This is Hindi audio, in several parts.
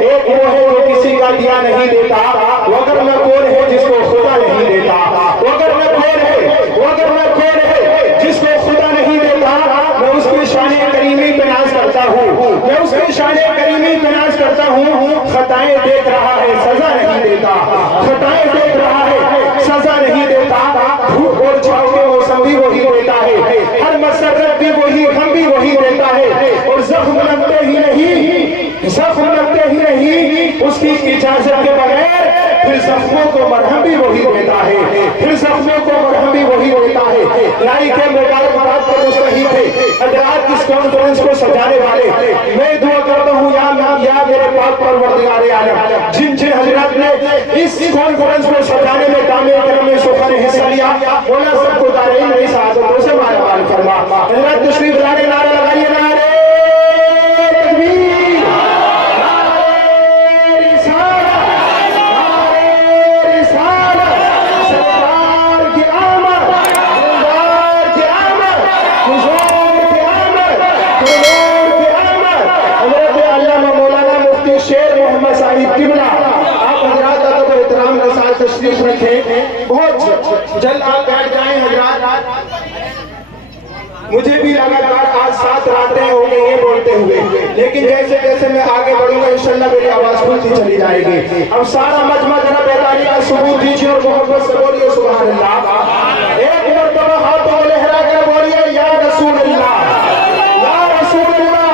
एक वो है जो किसी का दिया नहीं देता, वगर में कौन है जिसको खुदा नहीं देता, वगर में कौन है, वगर में कौन है जिसको खुदा नहीं देता। मैं उसकी शान करीमी पे नाज करता हूँ, मैं उसकी शान करीमी पे नाज करता हूँ। खताएं देख रहा है सजा नहीं देता, खताएं देख रहा है सजा नहीं देता। धूप और छाव के मौसम भी वही देता है, हर मसरत भी वही, हम भी वही देता है। और जख्म लगते ही नहीं, जख्म लगते ही नहीं, उसकी इजाजत के बगैर फिर जख्मों को मरहम भी वही देता है, फिर जख्मों को मरहम भी वही देता है। लाई के मुबारकबाद को मुस्तहीद थे हजरात इस कॉन्फ्रेंस को सजाने वाले। मैं दुआ करता हूँ या मेरे पाक परवरदिगार आलम, जिन जिन हजरात ने इस कॉन्फ्रेंस को सजाने में दामे करम में सुखा ने हिस्सा लिया, मौला सबको दारेन में सआदतों से माला माल फरमा। हजरात तशरीफ लाने, नारा लगाइए, नारे तकबीर, नारे रिसालत, नारे रिसालत, सरकार की आमद, सरकार की आमद, हुजूर की आमद, हुजूर की आमद। हजरत अल्लामा मौलाना मुफ्ती शेर मोहम्मद साहिब किबला, आप हजरात अदब और एहतराम के साथ तशरीफ रखें। बहुत जल्द आप बैठ जाएं हजरात। मुझे भी लगातार आज 7 रातें हो गई हैं बोलते हुए, लेकिन जैसे जैसे मैं आगे बढ़ूंगा इंशाल्लाह मेरी आवाज खुलती चली जाएगी। अब सारा मजमा जरा बेदारी का सबूत दीजिए और मोहब्बत से बोलिए सुभान अल्लाह। एक मरतबा हाथों लहरा कर बोलिए या रसूल अल्लाह, या रसूल अल्लाह।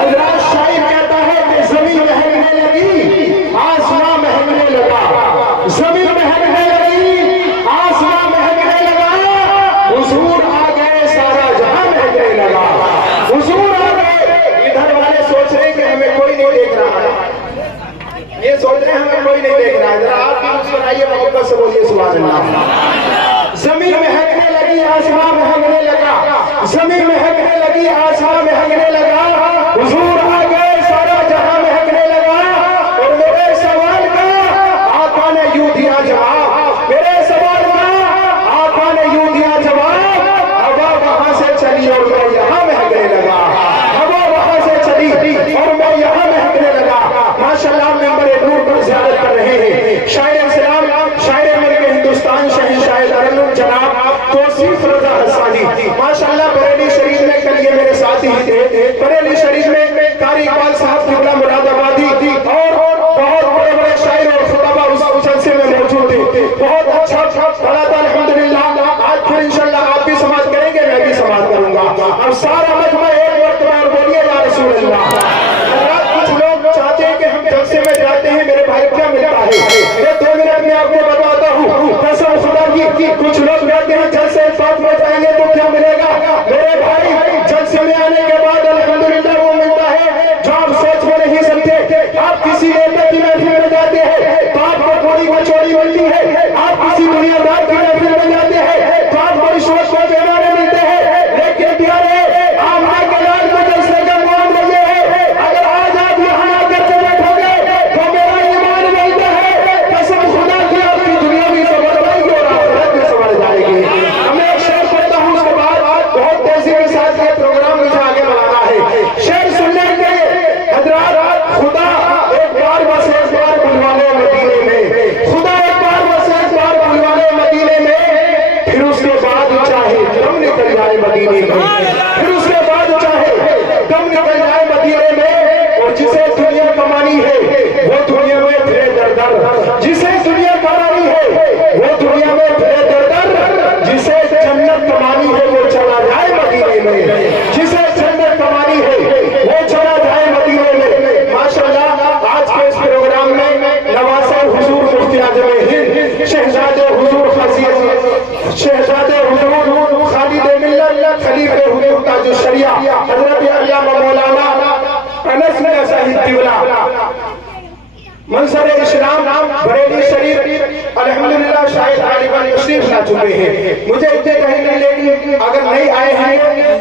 हजरत शायर कहता है कि जमीन महकने लगी, आसमां महकने लगा, जमीन महकने लगी, आसमां महकने लगा, हुजूर आ गए, सारा जहां महकने लगा, हुजूर आ गए। इधर वाले सोच रहे कि हमें कोई नहीं देख रहा है, ये सोच रहे हैं हमें कोई नहीं देख रहा है। जरा आप भी सुनाइए, मोहब्बत से बोलिए सुभान अल्लाह। जमीन महकने लगी, आसमां महकने लगा, जमीन महकने लगी, आसमां महकने लगा, हुजूर आ गए, सारा जहां महकने लगा। और मेरे सवाल का आका ने यूं दिया जवाब, मेरे सवाल का आका ने यूं दिया जवाब। हवा वहां से चली और मैं यहाँ महकने लगा, हवा वहां से चली और मैं यहाँ महकने लगा। माशाल्लाह मेंबर नूर पर ज़ियारत कर रहे हैं शायर इस्लाम, शायर मुल्क हिंदुस्तान, शहंशाह तरन्नुम जनाब तौसीफ रजा हसानी। माशाल्लाह बरेली शरीफ में कल ये मेरे साथी थे, बरेली शरीफ में कारी इकबाल साहब किबला मुरादाबादी थी और बहुत बड़े बड़े शायर और खुतबा उस जलसे में मौजूद थे। बहुत अच्छा बड़ा था अल्हम्दुलिल्लाह। आज फिर इंशाल्लाह आप भी समाज करेंगे, मैं भी समाज करूंगा। अब सारा मजमा एक मरतबा और बोलिए या रसूल अल्लाह। कुछ लोग चाहते हैं कि हम जलसे में जाते हैं, मेरे भाई क्या मिलता है, मैं 2 मिनट में आपको बताता हूँ कसम खुदा की। कुछ लोग कहते हैं जलसे साथ में जाएंगे तो क्या मिलेगा, मेरे भाई जलसे में आने के बाद अल्हम्दुलिल्लाह वो मिलता है जो आप सोच में नहीं सकते। आप किसी नेता की महफिल में जाते हैं तो आपको थोड़ी कचौड़ी मिलती है, आप किसी दुनियादार की महफिल में जाते हैं तो आप बड़ी सोच को पैमाने मिलते हैं। लेकिन प्यारे आमना के लाल को जलसे का मामला ये है, अगर आज आप यहाँ आकर के बैठोगे तो मेरा ईमान मिलता है कसम खुदा की आपकी दुनिया भी संभल जाएगी और आखिरत भी संभल जाएगी। हमें एक शेर पढ़ता हूँ, उसके बाद बहुत तेजी के साथ ये प्रोग्राम मुझे आगे बढ़ाना है। शेर सुनने के हजरात, खुदा एक बार बस एक बार बुलवाने मदीने में, खुदा एक बार बस एक बार बुलवाने मदीने में, फिर उसके बाद चाहे दम निकल जाए मदीने में, फिर उसके बाद चाहे दम निकल जाए मदीने में। और जिसे दुनिया कमानी है वो दुनिया में फिरे दर दर, जिसे दुनिया कमानी है वो दुनिया में फिरे दर दर, जिसे जन्नत कमानी है वो चला जाए मदीने में, जिसे जन्नत कमानी है वो चला जाए मदीने में। माशाल्लाह आज के इस प्रोग्राम में नवासे हुजूर मुफ्ती आज़म हिंद शहजादे हुजूर शहजादे हुजूर खालिद मिल्लत खलीफे हुजूर ताजुल शरिया हजरत अल्लामा मौलाना अनस मियां साहिब किबला मंसर इस्लाम बरेली शरीफ अल्हम्दुलिल्लाह शायद तालिबान तशरीफ ला चुके हैं। मुझे इतने कहेंगे लेकिन अगर नहीं आए हैं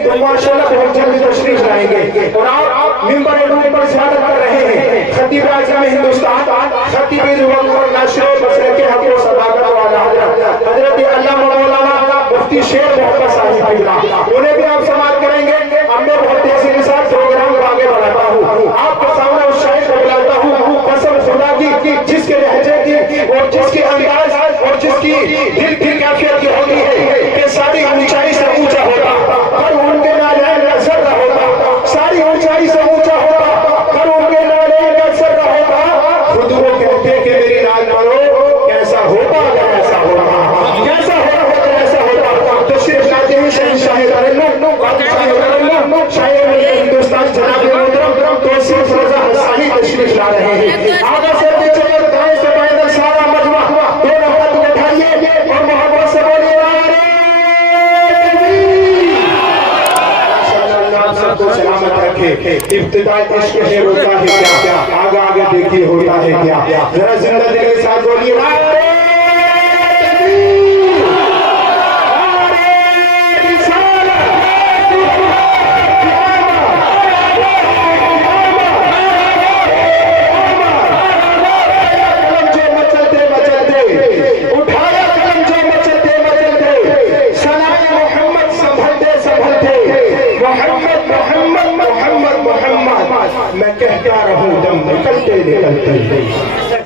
तो माशाल्लाह बहुत जल्द तशरीफ लाएंगे। और आप मिंबर नूर पर ज़ियारत कर रहे हैं खतीब आज़म हिंदुस्तान, खतीब वक्फ नाशिर मसले के हक व सदाकत वाला हजरत अल्लामा मौलाना मुफ्ती शेर मोहम्मद साहिब किबला, उन्हें भी आप समाप्त करेंगे। अब मैं बहुत तेजी के साथ प्रोग्राम को आगे बढ़ाता हूँ, आपके सामने उस शायर को बुलाता हूँ सबको सलामत रखे। इब्तिदा इश्क है होता है क्या, आगे आगे देखिए होता है क्या। जरा जिंदा दिल के साथ बोलिए नारे तकबीर, नारे रिसालत, कलम जो मचलते मचलते, उठाया कलम जो मचलते मचलते, सनाए मोहम्मद संभलते संभलते, मोहम्मद मोहम्मद मोहम्मद मोहम्मद मैं कहता रहूं दम निकलते निकलते।